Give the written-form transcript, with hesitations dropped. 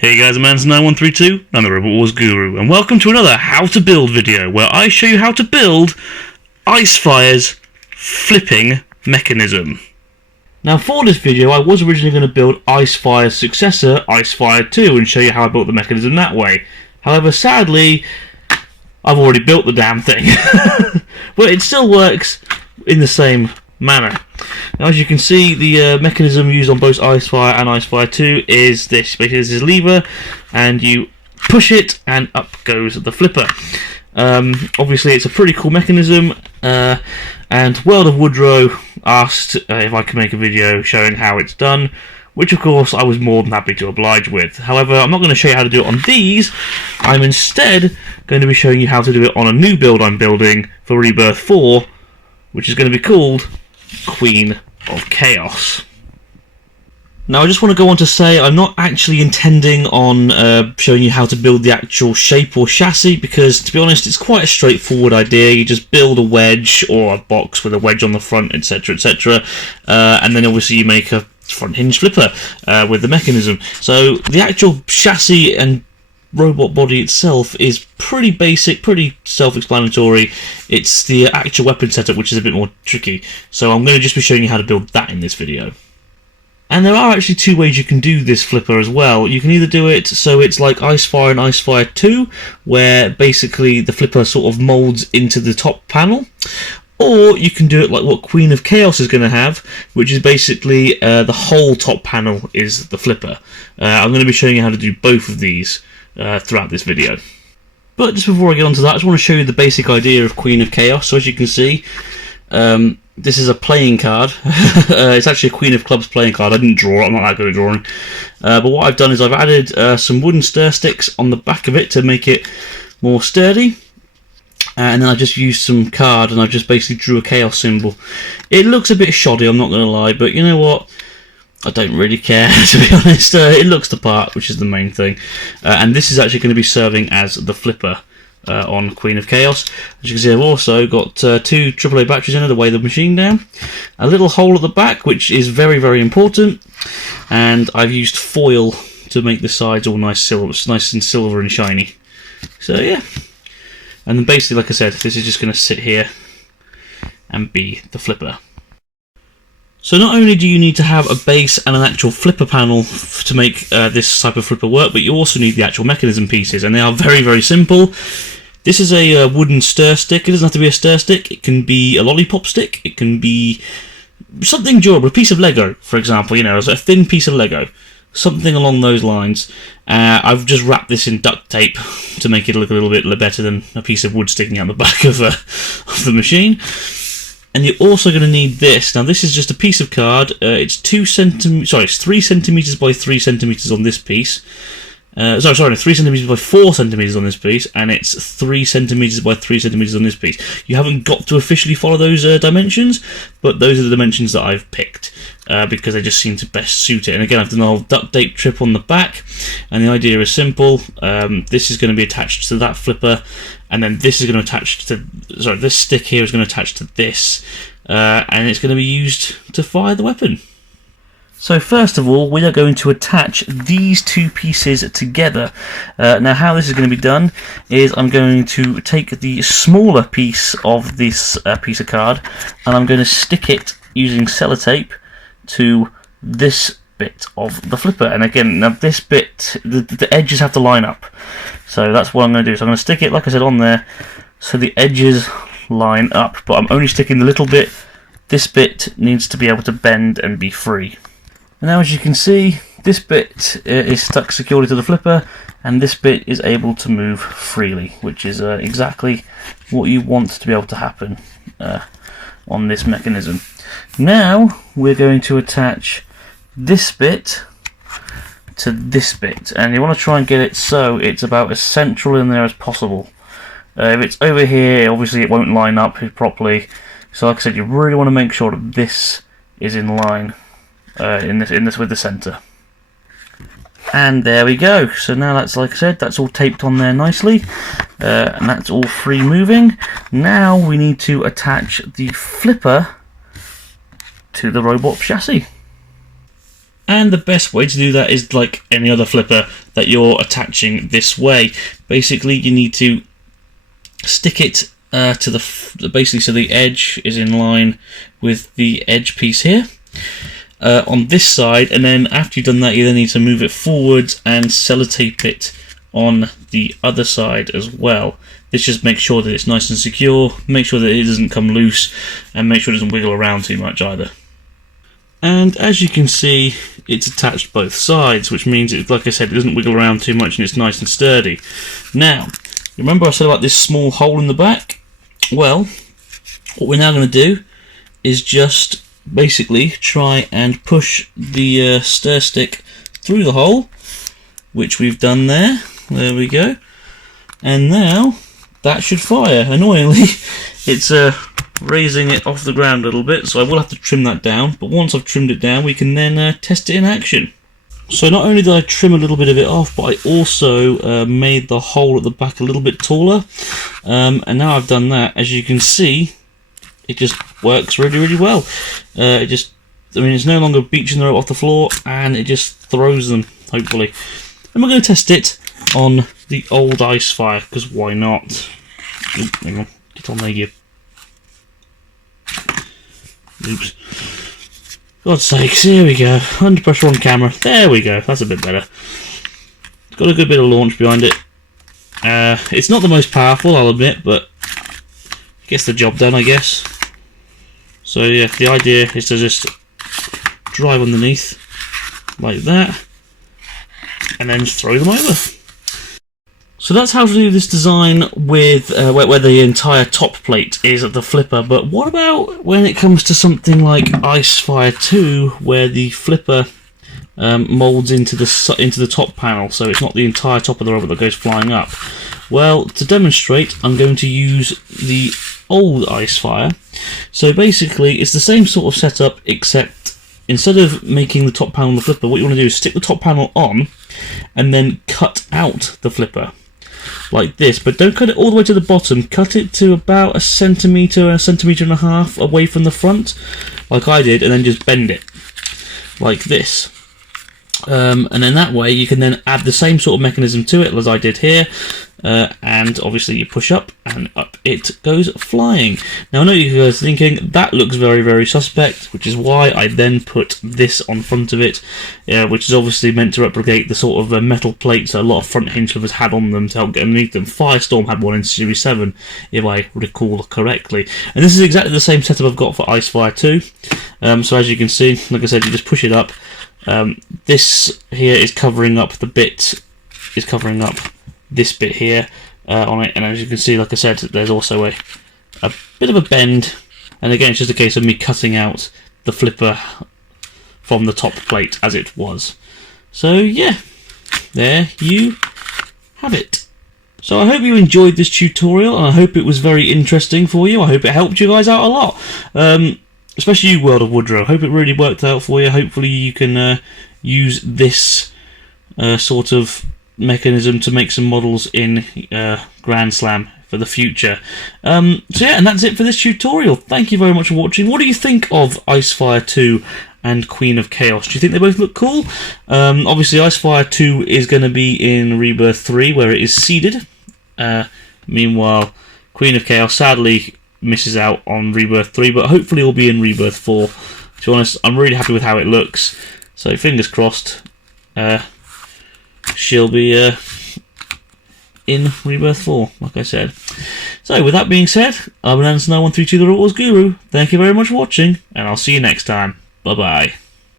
Hey guys, Mans9132, I'm the Robot Wars Guru, and welcome to another How to Build video, where I show you how to build Icefire's flipping mechanism. Now for this video, I was originally going to build Icefire's successor, Icefire 2, and show you how I built the mechanism that way. However, sadly, I've already built the damn thing. But it still works in the same manner. Now, as you can see, the mechanism used on both Icefire and Icefire 2 is this. Basically, this is a lever, and you push it, and up goes the flipper. Obviously, it's a pretty cool mechanism, and World of Woodrow asked if I could make a video showing how it's done, which of course I was more than happy to oblige with. However, I'm not going to show you how to do it on these. I'm instead going to be showing you how to do it on a new build I'm building for Rebirth 4, which is going to be called Queen of Chaos. Now I just want to go on to say I'm not actually intending on showing you how to build the actual shape or chassis, because to be honest it's quite a straightforward idea. You just build a wedge or a box with a wedge on the front, etc, etc, and then obviously you make a front hinge flipper with the mechanism. So the actual chassis and robot body itself is pretty basic, pretty self-explanatory. It's the actual weapon setup which is a bit more tricky, so I'm going to just be showing you how to build that in this video. And there are actually two ways you can do this flipper as well. You can either do it so it's like Icefire and Icefire 2, where basically the flipper sort of molds into the top panel, or you can do it like what Queen of Chaos is going to have, which is basically the whole top panel is the flipper. I'm going to be showing you how to do both of these throughout this video. But just before I get onto that, I just want to show you the basic idea of Queen of Chaos. So as you can see, this is a playing card. It's actually a Queen of Clubs playing card. I didn't draw it, I'm not that good at drawing. But what I've done is I've added some wooden stir sticks on the back of it to make it more sturdy. And then I just used some card and I just basically drew a chaos symbol. It looks a bit shoddy, I'm not going to lie, but you know what? I don't really care, to be honest. It looks the part, which is the main thing. And this is actually going to be serving as the flipper on Queen of Chaos. As you can see, I've also got two AAA batteries in it to weigh the machine down. A little hole at the back, which is very, very important. And I've used foil to make the sides all nice and silver and shiny. So yeah. And then basically, like I said, this is just going to sit here and be the flipper. So not only do you need to have a base and an actual flipper panel to make this type of flipper work, but you also need the actual mechanism pieces, and they are very, very simple. This is a wooden stir stick. It doesn't have to be a stir stick. It can be a lollipop stick. It can be something durable, a piece of Lego, for example, you know, a thin piece of Lego. Something along those lines. I've just wrapped this in duct tape to make it look a little bit better than a piece of wood sticking out the back of the machine. And you're also going to need this. Now this is just a piece of card. It's 3 centimeters by 3 centimeters on this piece. 3 centimeters by 4 centimeters on this piece, and it's 3 centimeters by 3 centimeters on this piece. You haven't got to officially follow those dimensions, but those are the dimensions that I've picked because they just seem to best suit it. And again, I've done a whole duct tape trip on the back, and the idea is simple. This is going to be attached to that flipper, and then this is going to attach to this stick here is going to attach to this, and it's going to be used to fire the weapon. So first of all, we are going to attach these two pieces together. Now how this is going to be done is I'm going to take the smaller piece of this piece of card, and I'm going to stick it using sellotape to this bit of the flipper. And again, now this bit, the edges have to line up. So that's what I'm going to do. So I'm going to stick it, like I said, on there so the edges line up, but I'm only sticking the little bit. This bit needs to be able to bend and be free. And now as you can see, this bit is stuck securely to the flipper, and this bit is able to move freely, which is exactly what you want to be able to happen on this mechanism. Now we're going to attach this bit to this bit, and you want to try and get it so it's about as central in there as possible. If it's over here, obviously it won't line up properly, so like I said, you really want to make sure that this is in line in this with the center. And there we go. So now that's, like I said, that's all taped on there nicely, and that's all free moving. Now we need to attach the flipper to the robot chassis. And the best way to do that is like any other flipper that you're attaching this way. Basically, you need to stick it to the basically so the edge is in line with the edge piece here on this side, and then after you've done that, you then need to move it forward and sellotape it on the other side as well. This just makes sure that it's nice and secure, make sure that it doesn't come loose, and make sure it doesn't wiggle around too much either. And as you can see, it's attached both sides, which means, like I said, it doesn't wiggle around too much and it's nice and sturdy. Now, remember I said about this small hole in the back? Well, what we're now going to do is just basically try and push the stir stick through the hole, which we've done there. There we go. And now that should fire. Annoyingly, it's raising it off the ground a little bit, so I will have to trim that down, but once I've trimmed it down, we can then test it in action. So not only did I trim a little bit of it off, but I also made the hole at the back a little bit taller, and now I've done that, as you can see, it just works really, really well. It's no longer beaching the rope off the floor, and it just throws them, hopefully. And we're going to test it on the old ice fire, because why not? Oop, hang on, get on there, you. Oops. God's sakes, here we go. Under pressure on camera. There we go, that's a bit better. It's got a good bit of launch behind it. It's not the most powerful, I'll admit, but gets the job done, I guess. So yeah, the idea is to just drive underneath like that, and then just throw them over. So that's how to do this design with where the entire top plate is at the flipper. But what about when it comes to something like Icefire 2, where the flipper molds into the top panel, so it's not the entire top of the robot that goes flying up? Well, to demonstrate, I'm going to use the old Icefire. So basically, it's the same sort of setup, except instead of making the top panel the flipper, what you want to do is stick the top panel on, and then cut out the flipper. Like this, but don't cut it all the way to the bottom. Cut it to about a centimetre and a half away from the front, like I did, and then just bend it like this. And then that way you can then add the same sort of mechanism to it as I did here, and obviously you push up and up it goes flying. Now I know you guys are thinking that looks very, very suspect, which is why I then put this on front of it, which is obviously meant to replicate the sort of metal plates that a lot of front hinge flippers had on them to help get underneath them. Firestorm had one in Series 7, if I recall correctly, and this is exactly the same setup I've got for Icefire 2. So as you can see, like I said, you just push it up. This here is covering up this bit here on it, and as you can see, like I said, there's also a bit of a bend, and again it's just a case of me cutting out the flipper from the top plate as it was. So yeah, there you have it. So I hope you enjoyed this tutorial, and I hope it was very interesting for you. I hope it helped you guys out a lot. Especially you, World of Woodrow. Hope it really worked out for you. Hopefully you can use this sort of mechanism to make some models in Grand Slam for the future. So yeah, and that's it for this tutorial. Thank you very much for watching. What do you think of Icefire 2 and Queen of Chaos? Do you think they both look cool? Obviously Icefire 2 is going to be in Rebirth 3, where it is seeded. Meanwhile, Queen of Chaos sadly misses out on Rebirth 3, but hopefully it'll be in Rebirth 4. To be honest, I'm really happy with how it looks, so fingers crossed she'll be in Rebirth 4, like I said. So with that being said, I've been Anderson 9132, the World of Woodrow Guru. Thank you very much for watching, and I'll see you next time. Bye bye.